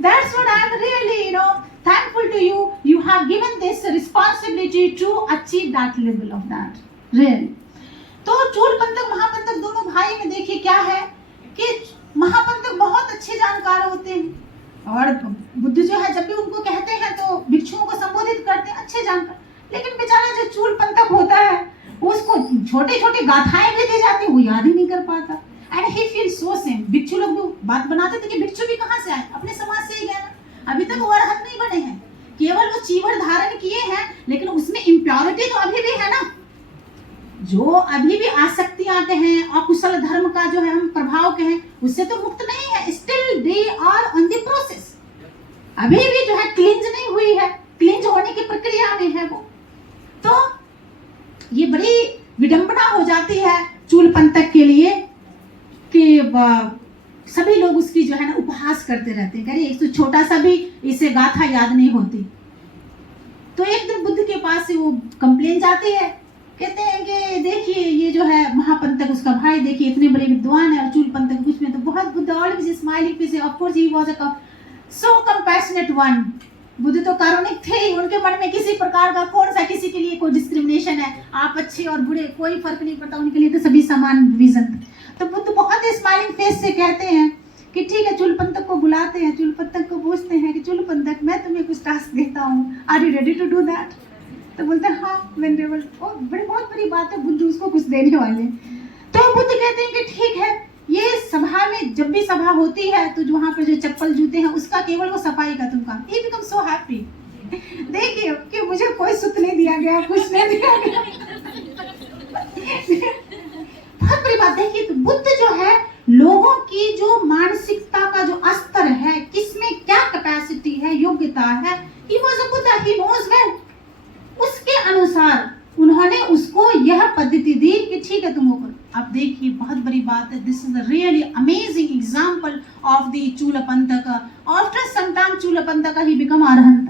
That's what I'm really, thankful to you. You have given this responsibility to achieve that level of that. Really. तो चूलपंथक महापंथक दोनों भाई में देखिए क्या है कि महापंथक बहुत अच्छे जानकार होते हैं और बुद्ध जो है जब भी उनको कहते हैं तो भिक्षुओं को संबोधित करते हैं अच्छे जानकार, लेकिन बेचारा जो चूलपंथक होता है उसको छोटे छोटे गाथाएं भी दी जाती है, वो याद ही नहीं कर पाता। And he feel so same. भिक्षु लोग भी बात बनाते थे कि भिक्षु भी कहाँ से आए, अपने समाज से ही गए ना, अभी तक वो अरहत नहीं बने हैं, केवल वो चीवर धारण किए हैं, लेकिन उसमें इम्प्योरिटी तो अभी भी है ना, जो अभी भी आसक्तियां के हैं और कुशल धर्म का जो है हम प्रभाव के हैं उससे तो मुक्त नहीं है। Still they are on the process, अभी भी जो है क्लींज नहीं हुई है, क्लींज होने की प्रक्रिया में है वो। तो ये बड़ी विडंबना हो जाती है चूलपंथक के लिए कि सभी लोग उसकी जो है ना उपहास करते रहते हैं, कह रहे एक तो छोटा सा भी इसे गाथा याद नहीं होती। तो एक दिन बुद्ध के पास से वो कंप्लेन जाती है, कहते हैं कि देखिए ये जो है महापंथक उसका भाई देखिए इतने बड़े विद्वान है और चूलपंथक कुछ में तो बहुत Buddha always smiling face, of course he was a so compassionate one. Buddha तो कारुणिक थे ही, उनके मन में किसी प्रकार का कौन सा किसी के लिए कोई डिस्क्रिमिनेशन है, आप अच्छे और बुरे कोई फर्क नहीं पड़ता, उनके लिए तो सभी समान विजन। तो बुद्ध बहुत ही स्माइलिंग फेस से कहते हैं कि ठीक है, चूलपंथक को बुलाते हैं, चूलपंथक को पूछते हैं कि चूलपंथक मैं तुम्हें कुछ टास्क देता हूँ, are you ready to do that? तो बोलते हैं हाँ वेनरेबल। ओ बड़ी बहुत बड़ी बात है, बुद्ध उसको कुछ देने वाले। तो बुद्ध कहते हैं कि ठीक है, ये सभा में जब भी सभा होती है तो वहाँ पर जो चप्पल जूते हैं उसका केवल वो सफाई का तुम काम। ही बिकम सो हैप्पी, देखिए कि मुझे कोई सुत नहीं दिया गया, कुछ नहीं दिया गया। बहुत बड़ी बात। देखिए तो बुद्ध जो है लोगों की जो मानसिकता का जो स्तर है, किसमें क्या कैपेसिटी है, योग्यता है, he was a Buddha, he knows well। उसके अनुसार उन्होंने उसको यह पद्धति दी कि ठीक है तुम वो करो। अब देखिए बहुत बड़ी बात है, this is a really amazing example of the Chulapanthaka. After some time Chulapanthaka he become arhant.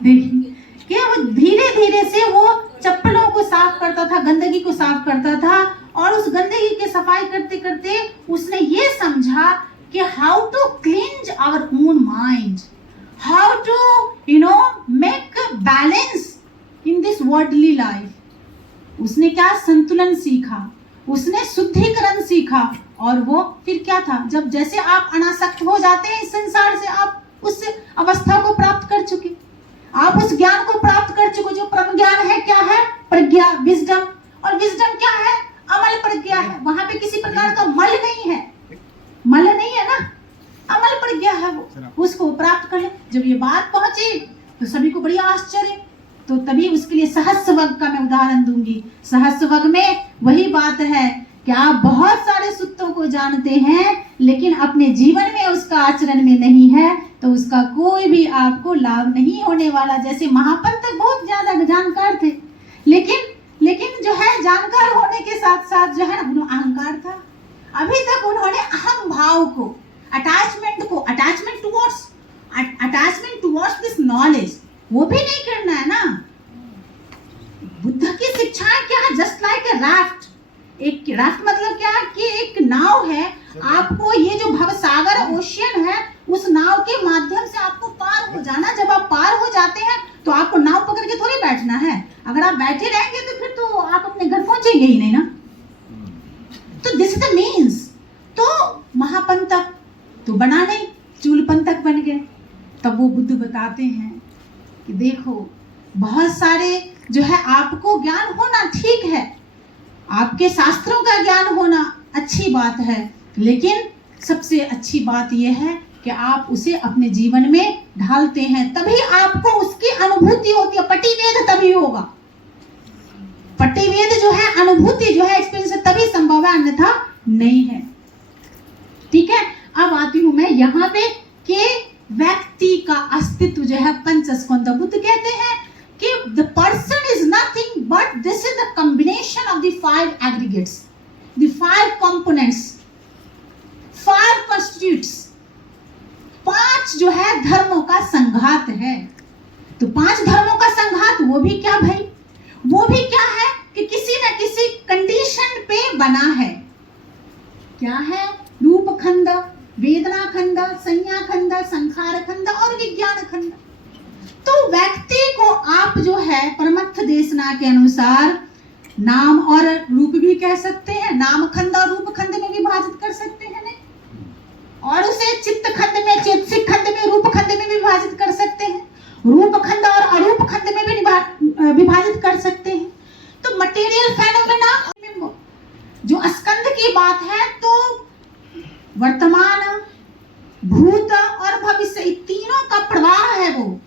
देखिए कि वो धीरे धीरे से वो चप्पलों को साफ करता था, गंदगी को साफ करता था, और उस गंदगी की सफाई करते करते उसने ये समझा कि how to cleanse our own mind, how to make balance in this worldly life. उसने क्या संतुलन सीखा, उसने शुद्धिकरण सीखा, और वो फिर क्या था, जब जैसे आप अनासक्त हो जाते हैं इस संसार से, आप उस अवस्था को प्राप्त कर चुके, आप उस ज्ञान को प्राप्त कर चुके जो परम ज्ञान है। क्या है? प्रज्ञा, विजडम। और विजडम क्या है? अमल प्रज्ञा है। वहां पे किसी प्रकार का मल नहीं है, मल नहीं है ना, अमल प्रज्ञा है वो, उसको प्राप्त कर ले। जब ये बात पहुंची तो सभी को बड़ी आश्चर्य, तो तभी उसके लिए सहस्रवग का मैं उदाहरण दूंगी। सहस्रवग में वही बात है कि आप बहुत सारे सूत्रों को जानते हैं लेकिन अपने जीवन में उसका आचरण में नहीं है, तो उसका कोई भी आपको लाभ नहीं होने वाला। जैसे महापंथक बहुत ज्यादा जानकार थे, लेकिन जो है जानकार होने के साथ साथ जो है ना अहंकार था। अभी तक उन्होंने अहम भाव को, अटैचमेंट टुवर्ड्स दिस नॉलेज वो भी नहीं करना है ना। बुद्ध की शिक्षाएं क्या है? Just like a raft. एक राफ्ट मतलब क्या है कि एक नाव है, आपको ये जो भवसागर ओशियन है उस नाव के माध्यम से आपको पार हो जाना। जब आप पार हो जाते हैं तो आपको नाव पकड़ के थोड़ी बैठना है, अगर आप बैठे रहेंगे तो फिर तो आप अपने घर पहुंचेंगे ही नहीं ना। तो दिस इज द मीन्स। तो महापंथक तो बना नहीं, चूलपंथक बन गए। तब वो बुद्ध बताते हैं कि देखो बहुत सारे जो है आपको ज्ञान होना ठीक है, आपके शास्त्रों का ज्ञान होना अच्छी बात है, लेकिन सबसे अच्छी बात यह है कि आप उसे अपने जीवन में ढालते हैं, तभी आपको उसकी अनुभूति होती है। पटिवेद तभी होगा, पटिवेद जो है अनुभूति जो है एक्सपीरियंस तभी संभव है, अन्यथा नहीं है। ठीक है, अब आती हूं मैं यहाँ पे कि व्यक्ति का अस्तित्व जो है पंचस्कंध। बुद्ध कहते हैं कि the person is nothing but this is the combination of the 5 aggregates, the 5 components, 5 constitutes। 5 जो है धर्मों का संघात है। तो 5 धर्मों का संघात वो भी क्या भाई? वो भी क्या है कि किसी न किसी कंडीशन पे बना है। क्या है? रूप खंड, वेदना खंड, संज्ञा खंड, संखार खंड और विज्ञान खंड। तो व्यक्ति को आप जो है परमर्थ देशना के अनुसार नाम और रूप भी कह सकते हैं, नाम खंड और रूप खंड में विभाजित कर सकते हैं नहीं, और उसे चित्त खंड में, चेतसिक खंड में, रूप खंड में विभाजित कर सकते हैं, रूप खंड और अरूप खंड में भी विभाजित कर सकते हैं। तो मटेरियल फेनोमेना जो स्कंध की बात है, तो वर्तमान, भूत और भविष्य तीनों का प्रवाह है। वो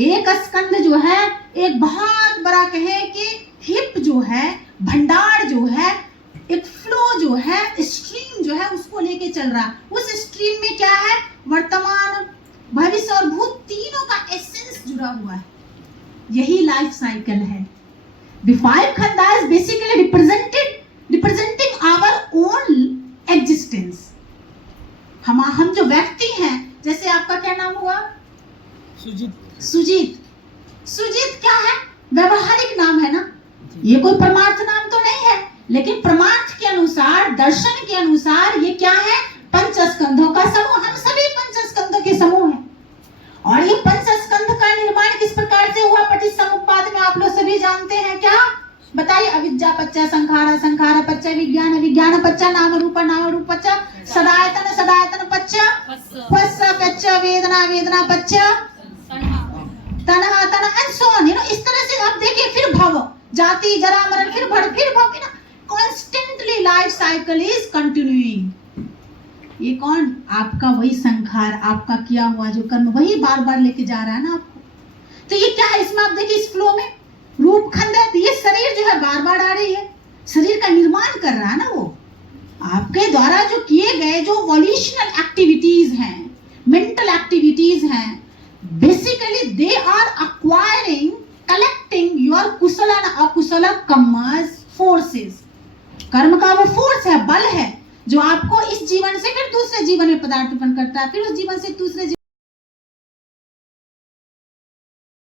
एक स्कंध जो है एक बहुत बड़ा कहे कि हिप जो है, भंडार जो है, एक फ्लो जो है, स्ट्रीम जो है उसको लेके चल रहा है। उस स्ट्रीम में क्या है, वर्तमान, भविष्य और भूत तीनों का एसेंस जुड़ा हुआ है। यही लाइफ साइकिल है। The five khanda is basically representing our own existence। हम जो व्यक्ति हैं, जैसे आपका क्या नाम हुआ? सुजीत। सुजीत क्या है? व्यवहारिक नाम है ना, ये कोई परमार्थ नाम तो नहीं है, लेकिन परमार्थ के अनुसार, दर्शन के अनुसार ये क्या है? पंचस्कंधों का समूह। हम सभी पंचस्कंधों के समूह हैं। और ये पंचस्कंध का निर्माण किस प्रकार से हुआ? पटिसमुप्पाद में आप लोग सभी जानते हैं। क्या बताइए? अविद्या पच्चा, संखारा, संखारा पच्चा, विज्ञान, विज्ञान पच्चा, नाम रूप, नाम रूप पच्चा, सदायतन, सदायतन पच्चा, पस्सा पच्चा, वेदना, वेदना पच्चा, तन्हा, तन एंड सो ऑन। इस तरह से आप देखिए, फिर भव, जाति, जरा, मरण, फिर भव, constantly life cycle is continuing. ये कौन? आपका वही संखार, आपका किया हुआ जो कर्म वही बार बार लेके जा रहा है ना आपको। तो ये क्या है? इसमें आप देखिए, इस फ्लो में रूप खंड है, ये शरीर जो है बार बार आ रही है, शरीर का निर्माण कर रहा है ना वो। आपके द्वारा जो किए गए जो वॉल्यूशनल एक्टिविटीज हैं, मेंटल एक्टिविटीज हैं, basically they are acquiring, collecting your कुशल एंड अकुशल कर्मस फोर्सेस। कर्म का वो फोर्स है, बल है, जो आपको इस जीवन से फिर दूसरे जीवन में पदार्पण करता है, फिर उस जीवन से दूसरे